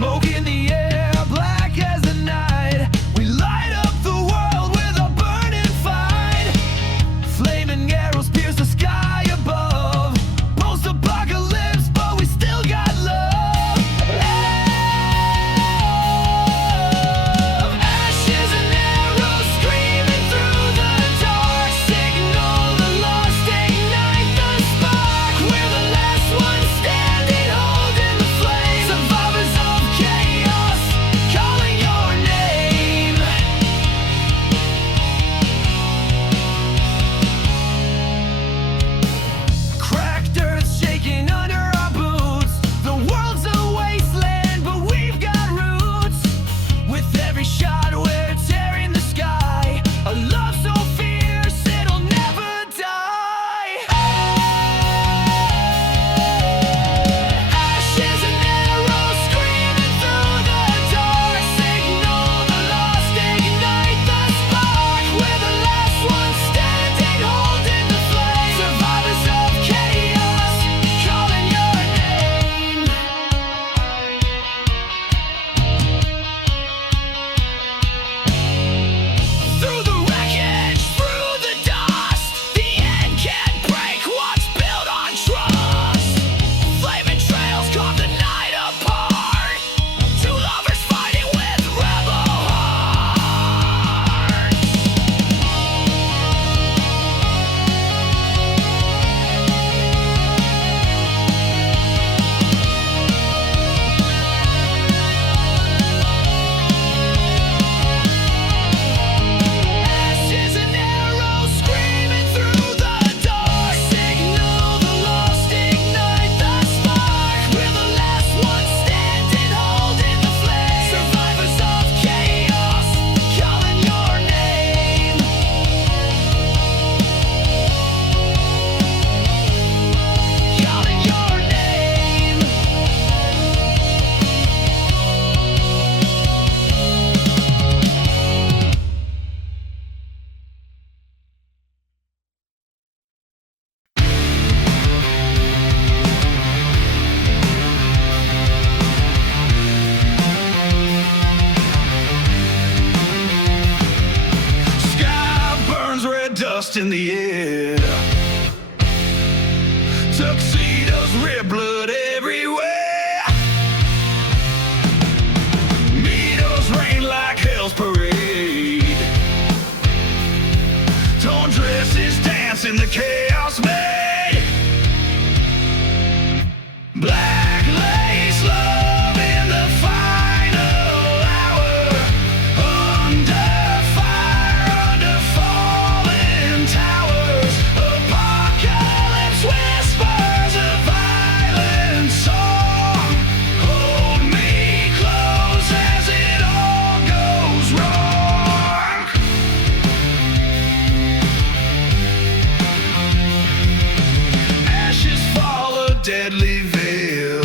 Smoke in the air, black as the night. We light up the world with a burning fight. Flaming arrows pierce the sky above. Post-apocalypse, but we still got love. Ashes and arrows screaming through the dark. Signal the lost, ignite the spark. We're the last ones standing, holding the flame. Survivors of chaos, calling your name. Cracked earth shaking under our boots. The world's a wasteland, but we've got roots. With every shot we're tearing the sky. A love so fierce it'll never die. Ashes and arrows screaming through the dark. Signal the lost, ignite the spark. We're the last ones standing, holding the flame. Survivors of chaos, calling your name. Through the wreckage, through the dust, the end can't break what's built on trust. Flaming trails carve the night apart. Two lovers fighting with rebel hearts. Ashes and arrows screaming through the dark. Signal the lost, ignite the spark. We're the last ones standing, holding the flame. Survivors of chaos, calling your name. Calling your name. Sky burns, red dust in the air. Tuxedos, red blood everywhere. Needles rain like hell's parade. Torn dresses dance in the chaos made. Black lace love in the final hour. Under fire, under falling towers. Apocalypse whispers a violent song. Hold me close as it all goes wrong. Ashes fall, a deadly veil.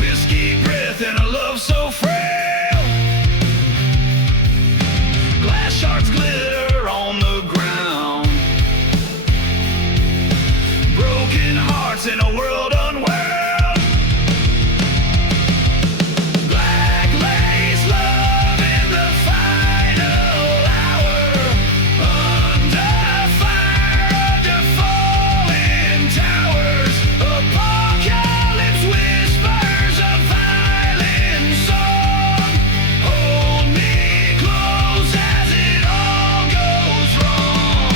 Whiskey breath and a love so frail. Glass shards glitter on the ground. Broken hearts in a world unwell. Black lace love in the final hour. Under fire, under falling towers. Apocalypse whispers a violent song. Hold me close as it all goes wrong.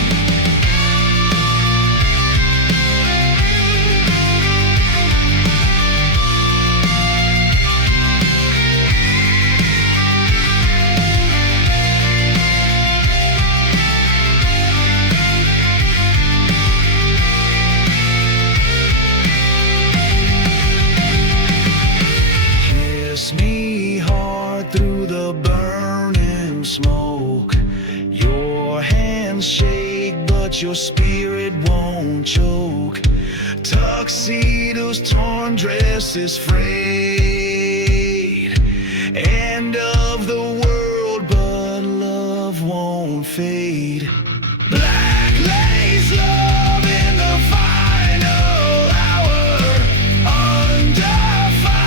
Kiss me hard through the burning smoke. Your hands shake, but your spirit won't choke. Tuxedos, torn dresses frayed. End of the world, but love won't fade. Black lace love in the final hour. Under fire.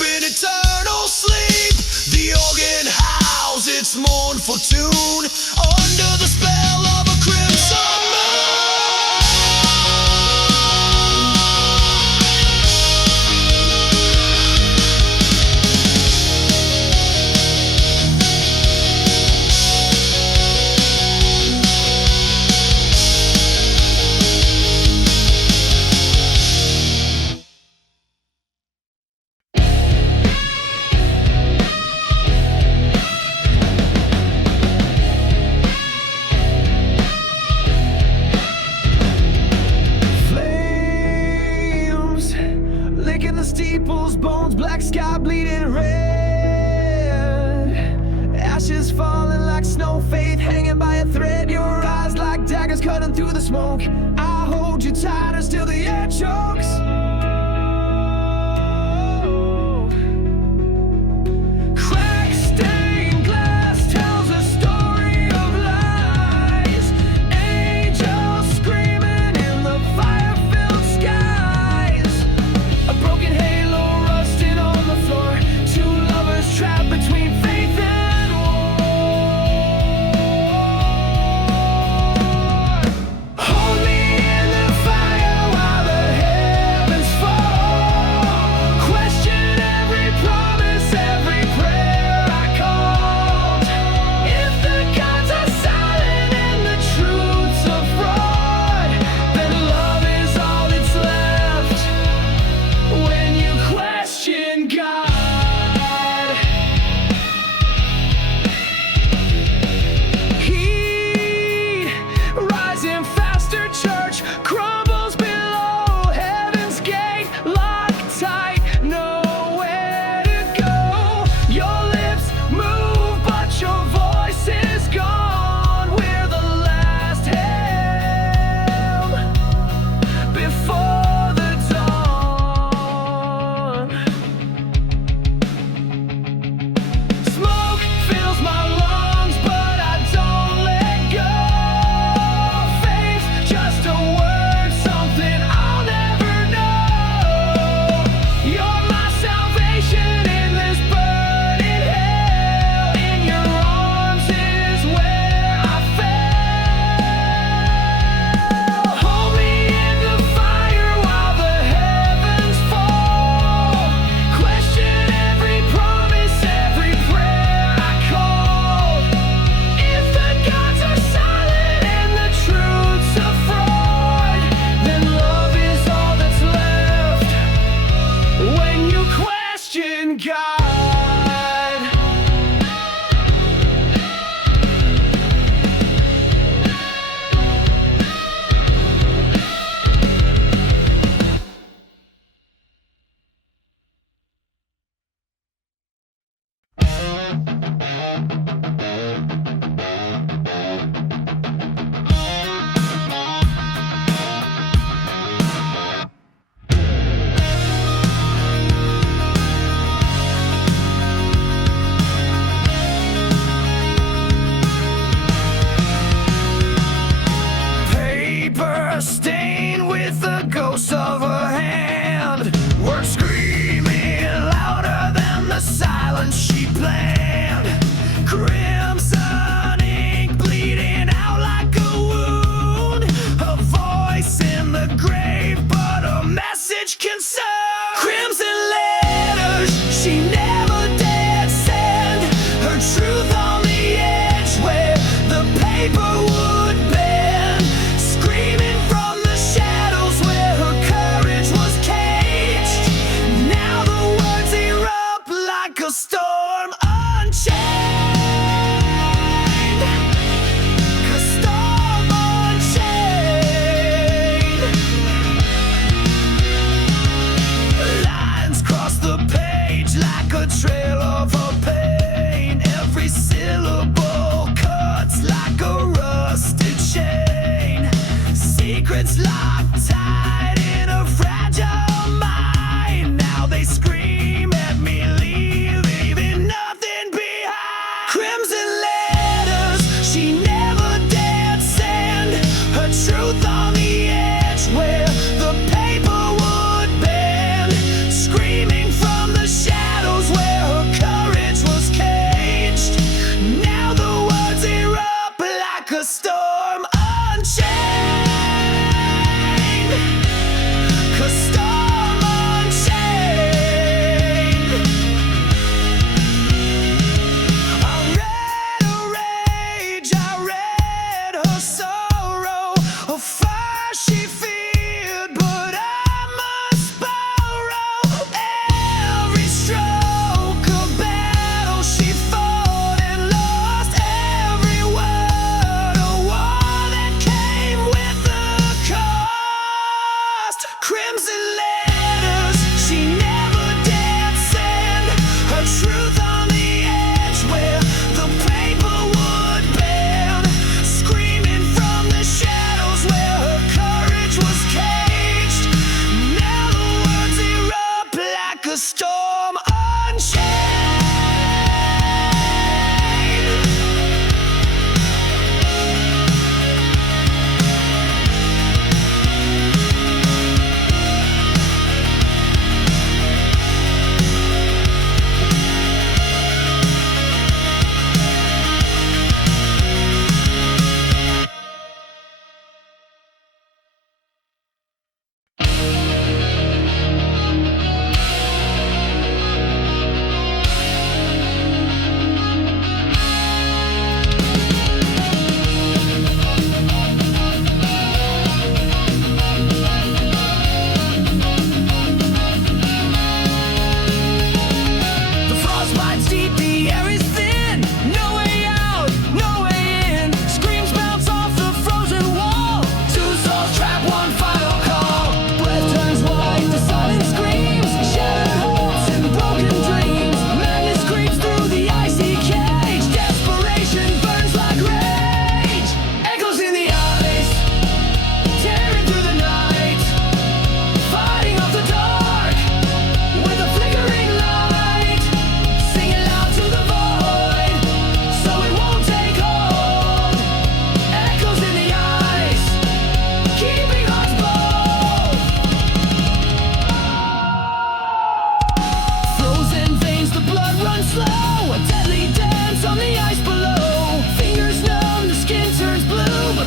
in eternal sleep. The organ howls its mournful tune under the spell of a crimson moon. Steeples, bones, black sky bleeding red. Ashes falling like snow, faith hanging by a thread. Your eyes like daggers cutting through the smoke. I hold you tighter still the air chokes. Crack stained glass tells a story of lies. Angels screaming in the fire-filled skies. A broken halo rusting on the floor. Two lovers trapped between faith and war. Hold me in the fire while the heavens fall. Question every promise, every prayer I called. If the gods are silent and the truth's a fraud, then love is all that's left when you question God. Heat rising faster, church crumbles below heaven's gate, locked tight, nowhere to go. Your lips move, but your voice is gone. We're the last hymn before the dawn. Smoke fills my lungs, but I don't let go. Faith, just a word, something I'll never know. You're my salvation in this burning hell. In your arms is where I fell. Hold me in the fire while the heavens fall. Question every promise, every prayer I called. If the gods are silent and the truth's a fraud, then love is all that's left when you question God. Paper stained with the ghost of a hand. Words screaming louder than the silence she planned. Crimson ink bleeding out like a wound. A voice in the grave, but a message concerned. Crimson letters she never dared send. Her truth on the edge where the paper would bend. Screaming from the shadows where her courage was caged. Now the words erupt like a storm unchained. A storm unchained. Lines cross the page like a trail of her pain. Every syllable cuts like a rusted chain. Secrets locked tight in a fragile mind. Now they scream at me, leaving from unchained.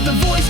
Void,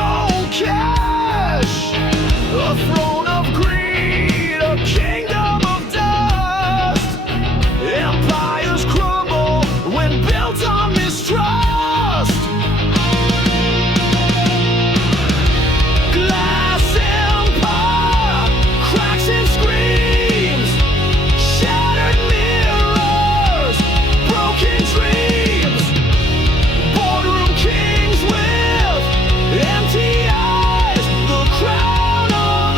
cold cash, a throne of greed, a kingdom of dust. Empires crumble when built on mistrust. Glass empire, cracks and screams, shattered mirrors, broken dreams. Boardroom kings with empty eyes, the crown of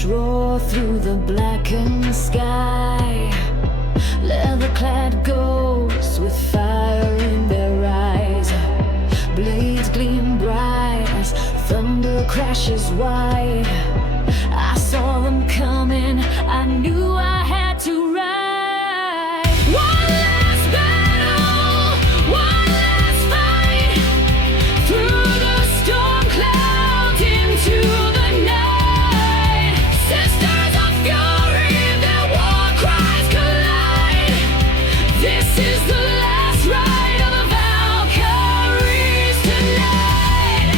bullets roar through the blackened sky. Leather-clad ghosts with fire in their eyes. Blades gleam bright as thunder crashes wide. I saw them coming, I knew I had to ride. One last battle, one last fight, through the storm clouds into the night. Sisters of fury, their war cries collide. This is the last ride of the Valkyries tonight.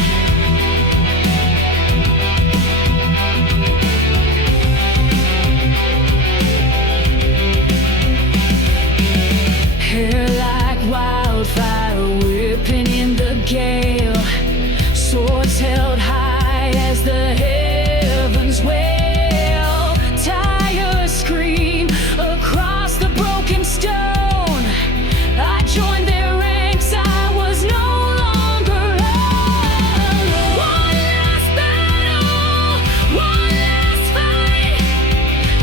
Hair like wildfire whipping in the gale. Swords held high as the heavens wail. Tires scream across the broken stone. I joined their ranks, I was no longer alone. One last battle, one last fight,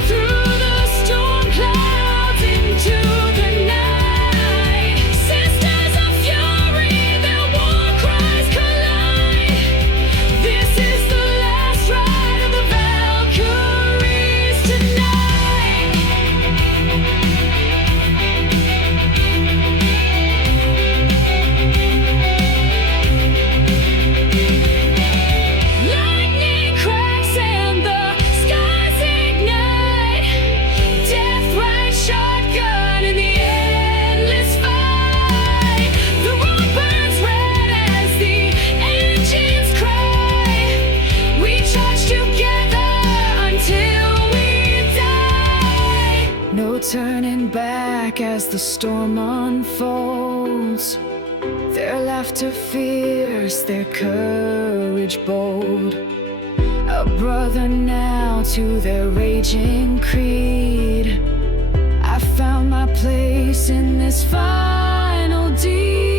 through the storm clouds into the night. Sisters of fury, their war cries collide. This is the last ride of the Valkyries tonight. Lightning cracks and the skies ignite. Death rides shotgun in the endless fight. The road burns red as the engines cry. We charge together until we die. No turning back as the storm unfolds. Their laughter fierce, their courage bold. A brother now to their raging creed. I found my place in this final deed.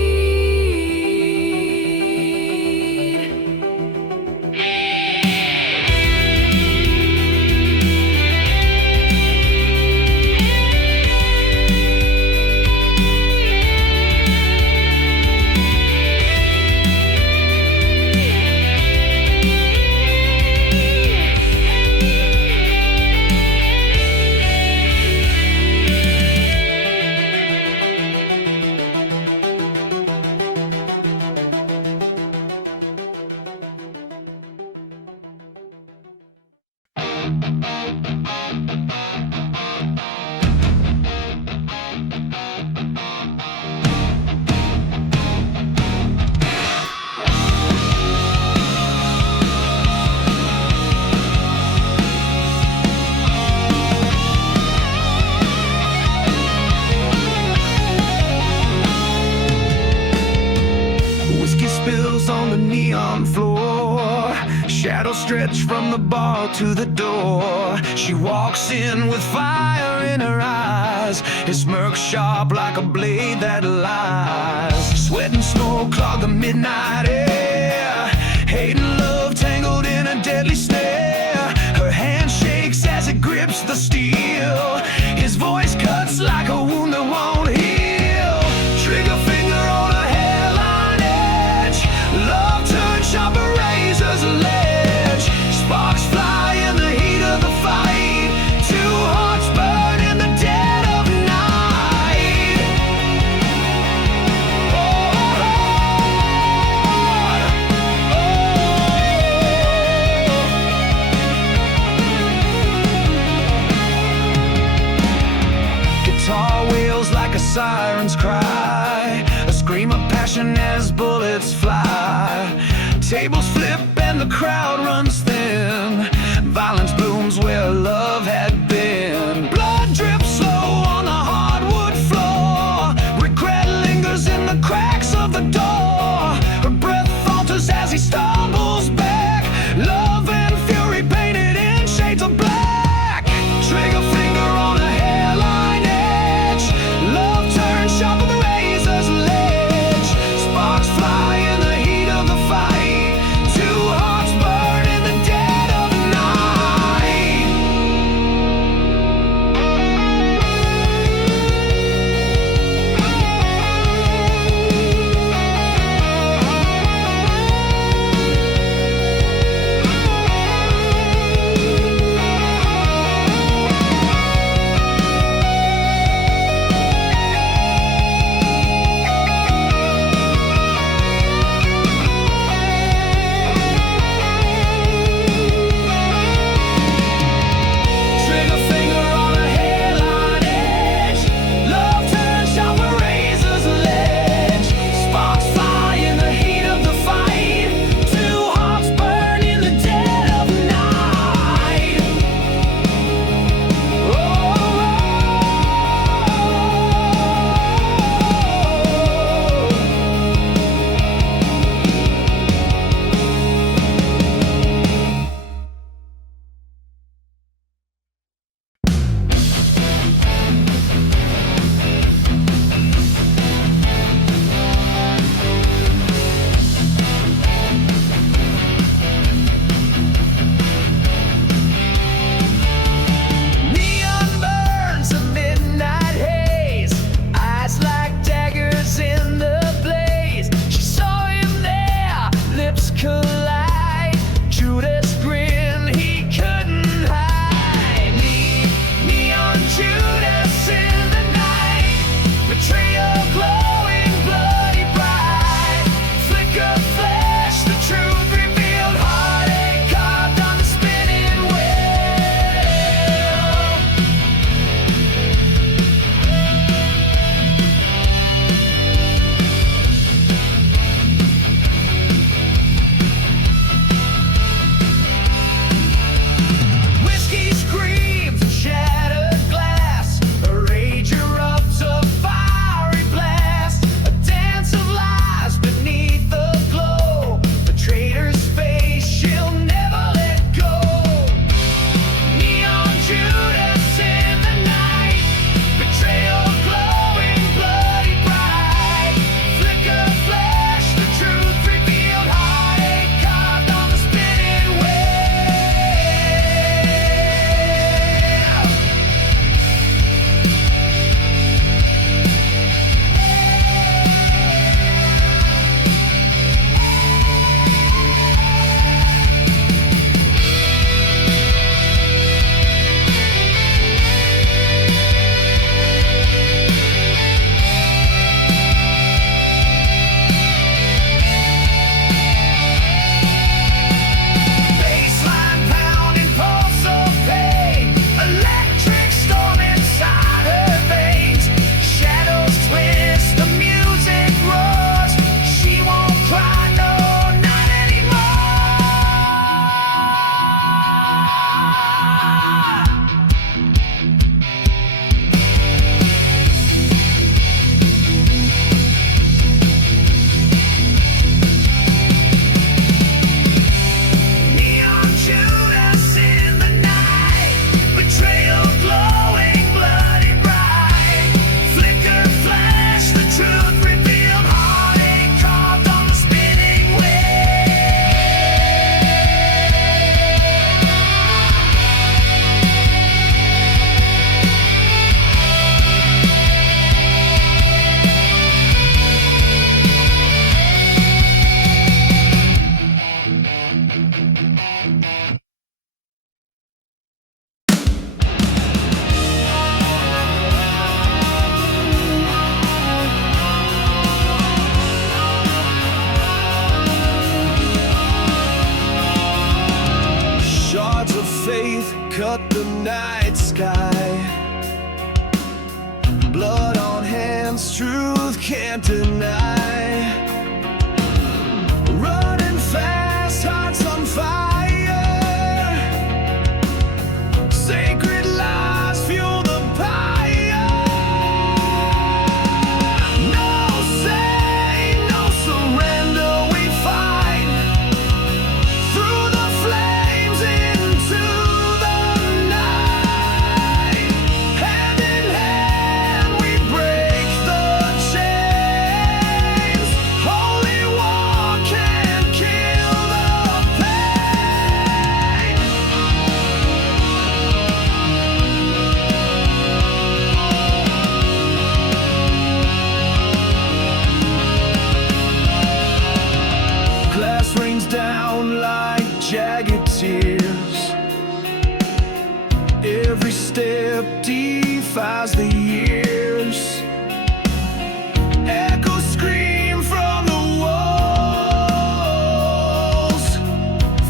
Whiskey spills on the neon floor. Shadows stretch from the bar to the door. She walks in with fire in her eyes. His smirk sharp like a blade that lies. Sweat and smoke clog the midnight air. Hate and love tangled in a deadly snare. Her hand shakes as it grips the steel. His voice cuts like a wound that won't heal. Trigger finger on a hairline edge. Love turns sharper razor's ledge. Sparks fly in the heat of the fight. Two hearts burn in the dead of night. Guitar wails like a siren's cry. A scream of passion as bullets fly. Tables flip and the crowd runs thin. Violence blooms where love had been. Blood drips slow on the hardwood floor. Regret lingers in the cracks of the door. Her breath falters as he stumbles back. Love and fury painted in shades of black. Trigger finger on a hairline edge. Love turns sharp on the razor's ledge. Sparks fly in the heat of the fight. Two hearts burn in the faith cut the night sky. Blood on hands, truth can't deny. Running fast, hearts on fire. Sacred lies fuel the pyre. No say, no surrender, we fight through the flames into the night. Hand in hand we break the chains. Holy war can't kill the pain. Glass rains down like jagged tears. Every step defies the years. Echoes scream from the walls.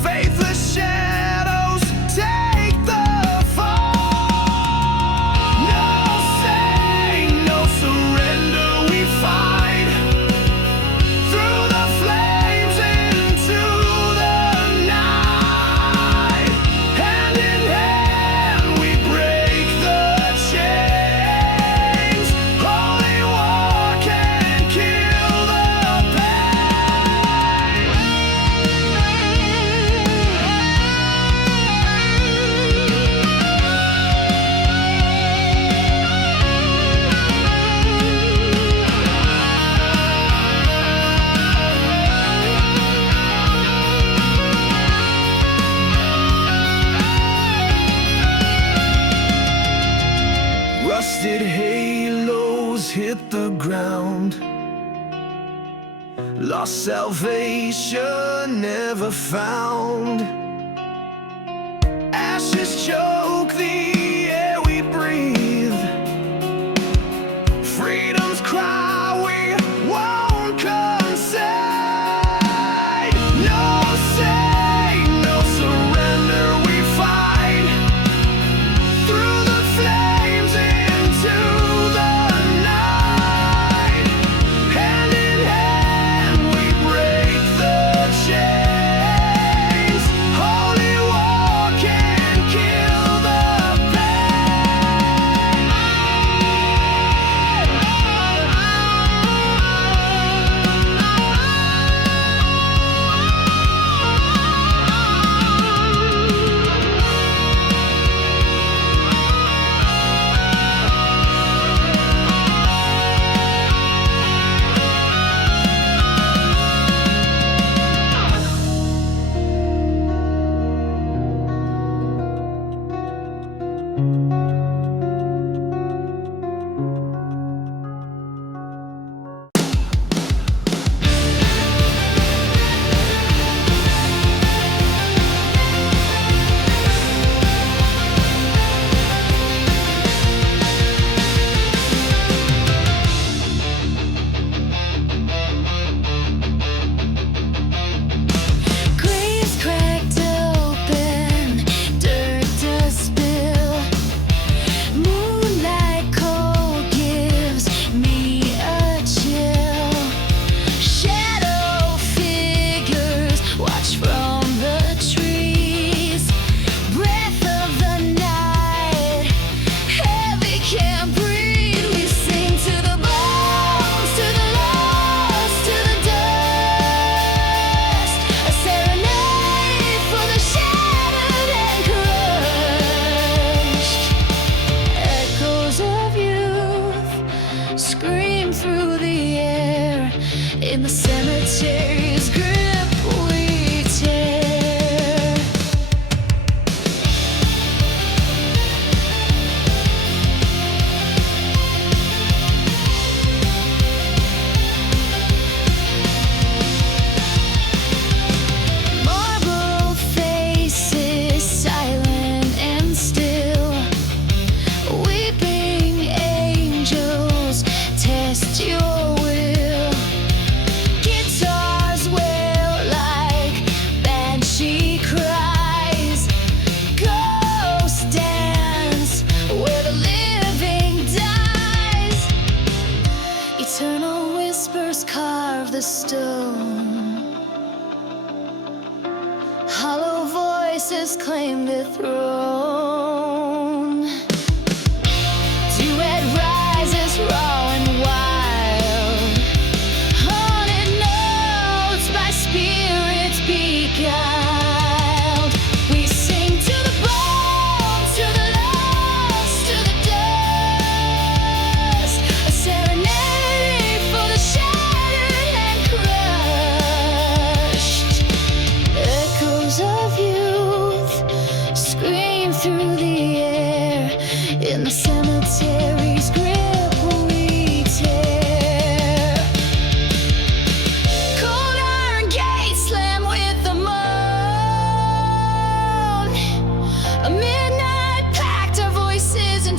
Faithless shadows take the fall. No say, no surrender, we fight through the flames into the night. Hand in hand we break the chains. Holy war can't kill the Rusted halos hit the ground. Lost salvation never found. Ashes choke the air we breathe. Freedom's cry we won't concede. No say, no surrender, we fight through the flames into the night. Hand in hand we break the chains.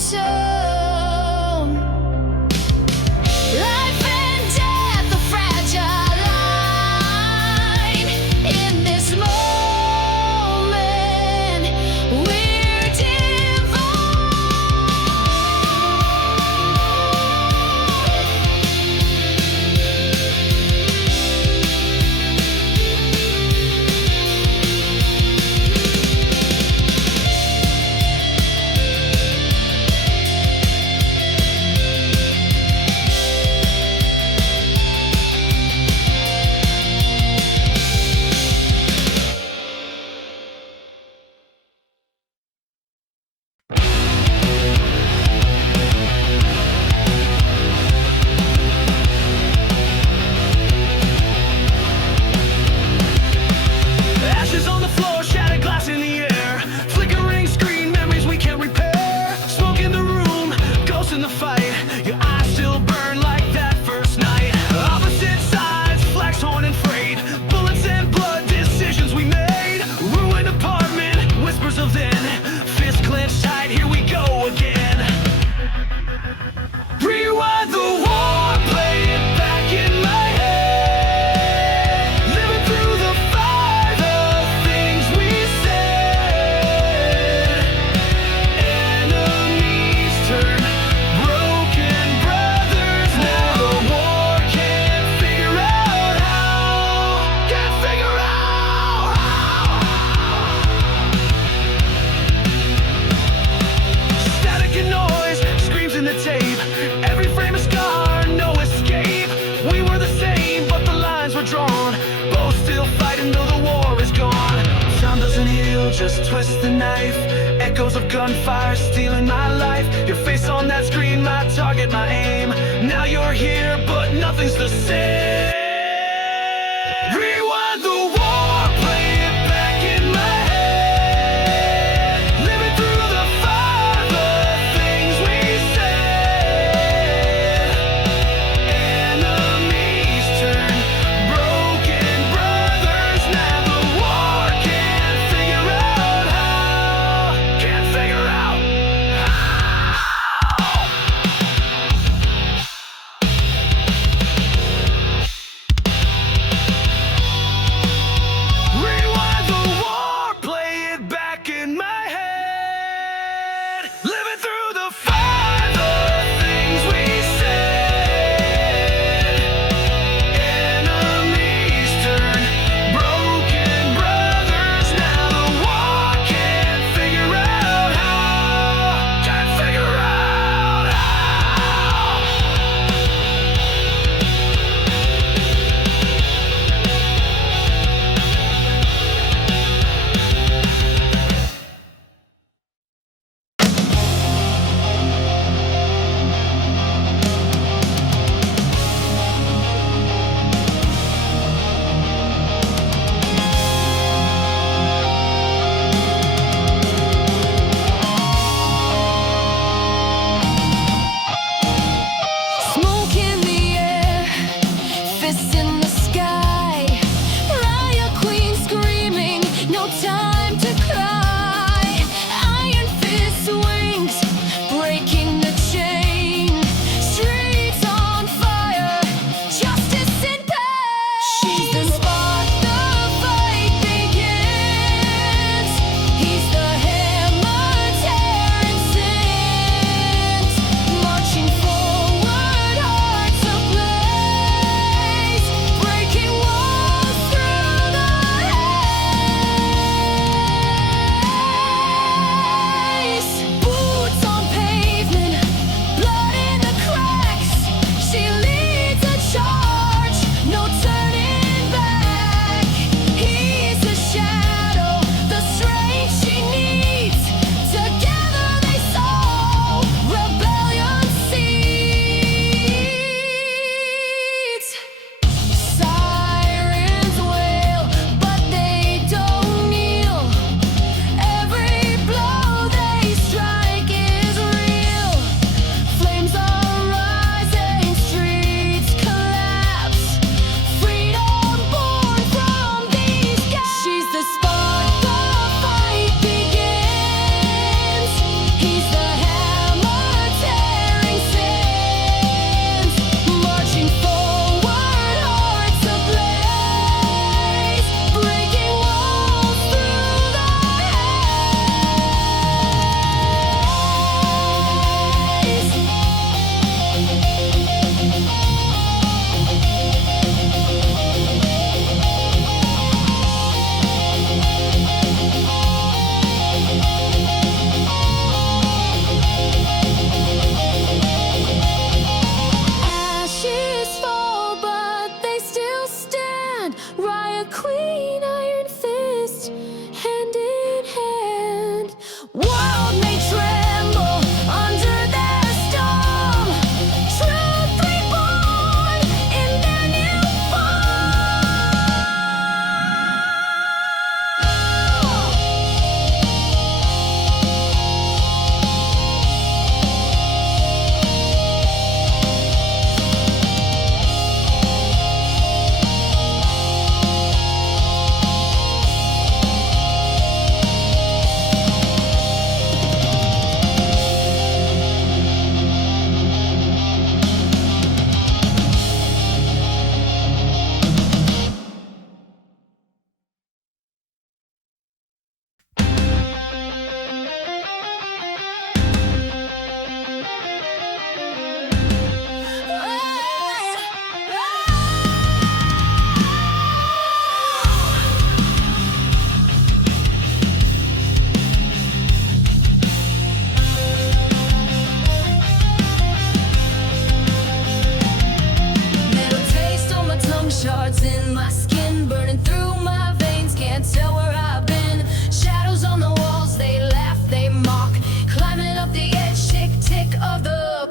tone. Life and death, a fragile line. In this moment, we're divine. Ashes on the floor, shattered glass in the air, flickering screen memories we can't repair. Smoke in the room, ghosts in the fight. Your eyes still burn like that first night. Opposite sides, flags torn and frayed. Bullets and blood, decisions we made. Ruined apartment, whispers of then. Fist clenched tight, here we go again. Rewind the war, play it back in my head. Living through the fire, the things we said. Enemies turn broken brothers. Now the war can't figure out how. Can't figure out how. Static and noise, screams in the tape. Every frame a scar, no escape. We were the same, but the lines were drawn. Both still fighting though the war is gone. Time doesn't heal, just twist the knife. Echoes of gunfire stealing my life. Your face on that screen, my target, my aim. Now you're here, but nothing's the same. Rewind the war, play it back in my head. Living through the fire, the things we said. Enemies turn broken brothers. Now the war can't figure out how. Can't figure out how.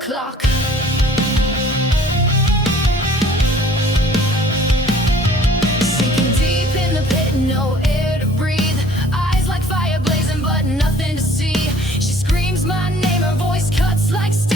o'clock. Sinking deep in the pit, no air to breathe. Eyes like fire blazing, but nothing to see. She screams my name, her voice cuts like steel.